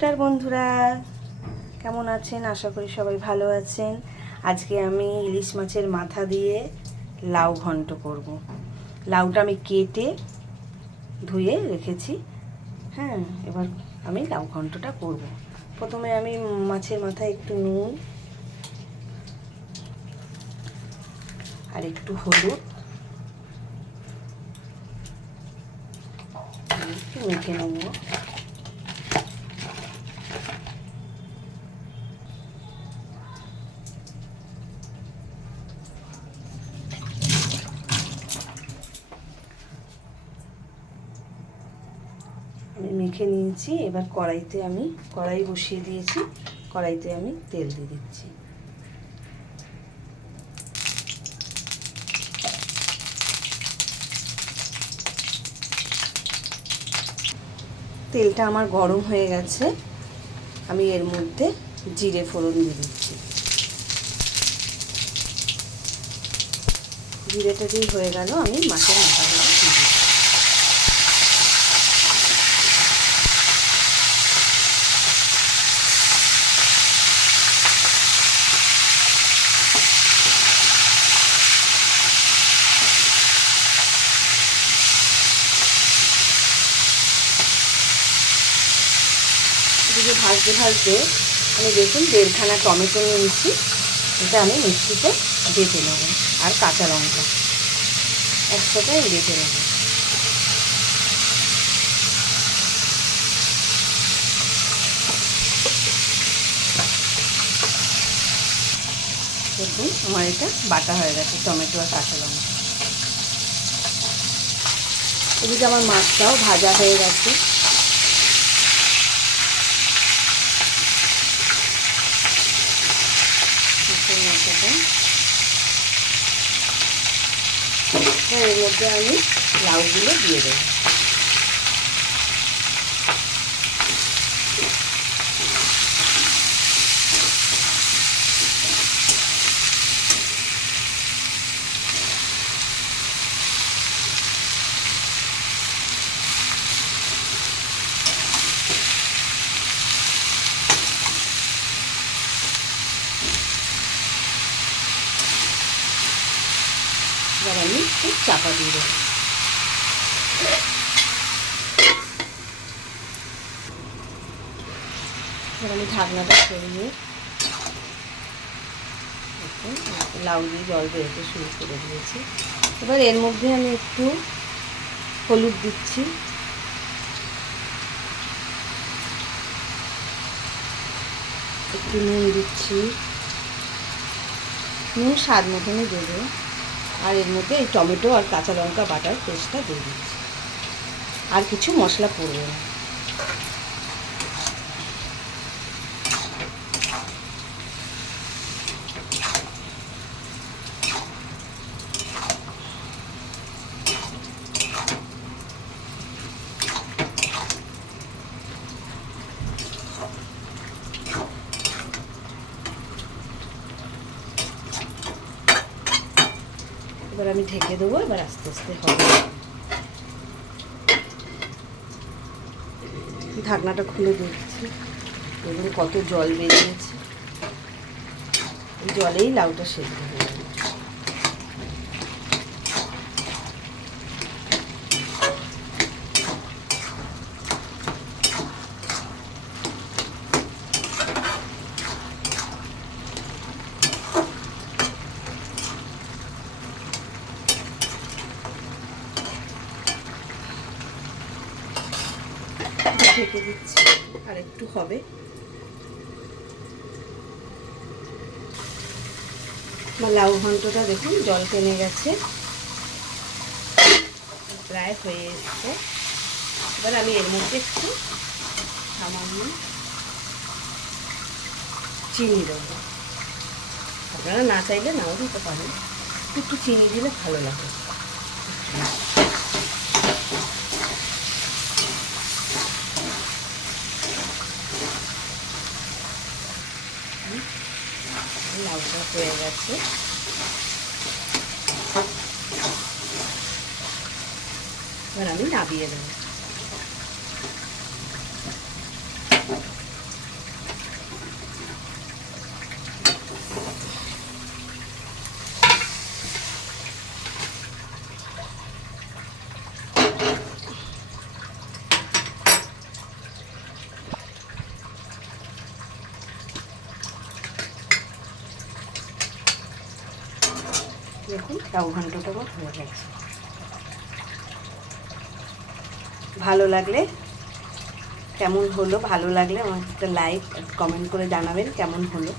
নমস্কার বন্ধুরা, কেমন আছেন? আশা করি সবাই ভালো আছেন। আজকে আমি ইলিশ মাছের মাথা দিয়ে লাউ ঘন্ট করব। লাউটা আমি কেটে ধুয়ে রেখেছি। হ্যাঁ, এবার আমি লাউ ঘন্টটা করব। প্রথমে আমি মাছের মাথায় একটু নুন আর একটু হলুদ একটু মেখে নেব। আমি মেখে নিয়েছি। এবার কড়াই বসিয়ে দিয়েছি। কড়াইতে আমি তেল দিয়ে দিচ্ছি। তেলটা আমার গরম হয়ে গেছে। আমি এর মধ্যে জিরে ফোড়ন দিয়ে দিচ্ছি। জিরেটা দিয়ে হয়ে গেল, আমি মাছের মাথাগুলো দিয়ে দিচ্ছি। এদিকে ভাজতে ভাজতে আমি দেখুন 1.5খানা টমেটো নিয়েছি। এটা আমি মিক্সিতে বেটে নেব, আর কাঁচা লঙ্কা একসাথে বেটে নেব। দেখুন আমার এটা বাটা হয়ে গেছে, টমেটো আর কাঁচা লঙ্কা। এদিকে আমার মাছটাও ভাজা হয়ে গেছে। এর মধ্যে আমি লাউগুলো দিয়ে দেবো। এবার আমি একটু চাপা দিয়ে দেবো। এবার আমি ঢাকনাটা সরিয়ে লাউ দিয়ে জল বেরোতে শুরু করে দিয়েছি। এবার এর মধ্যে আমি একটু হলুদ দিচ্ছি, একটু নুন দিচ্ছি। নুন স্বাদ মতনই দেবো। আর এর মধ্যে এই টমেটো আর কাঁচা লঙ্কা বাটার পেস্টটা দিয়ে দিচ্ছি। আর কিছু মশলা পড়বে না। এবার আমি ঢেকে দেবো। এবার আস্তে আস্তে হবে। ঢাকনাটা খুলে দিচ্ছি। দেখুন কত জল বেরিয়েছে। এই জলেই লাউটা সেদ্ধ হয়ে যাবে। ঢেকে দিচ্ছি, আর একটু হবে। লাউ ঘন্টটা দেখুন জল টেনে গেছে, প্রায় হয়ে এসছে। এবার আমি এর মধ্যে একটু সামান্য চিনি দেবো। আপনারা না চাইলে নাও দিতে পারেন, একটু চিনি দিলে ভালো লাগে। লাউটা হয়ে গেছে। এবার আমি নামিয়ে দেবো। দেখুন লাউ ঘন্টটা আমার হয়ে গেছে। ভালো লাগলে কেমন হলো, ভালো লাগলে আমার একটা লাইক কমেন্ট করে জানাবেন কেমন হলো।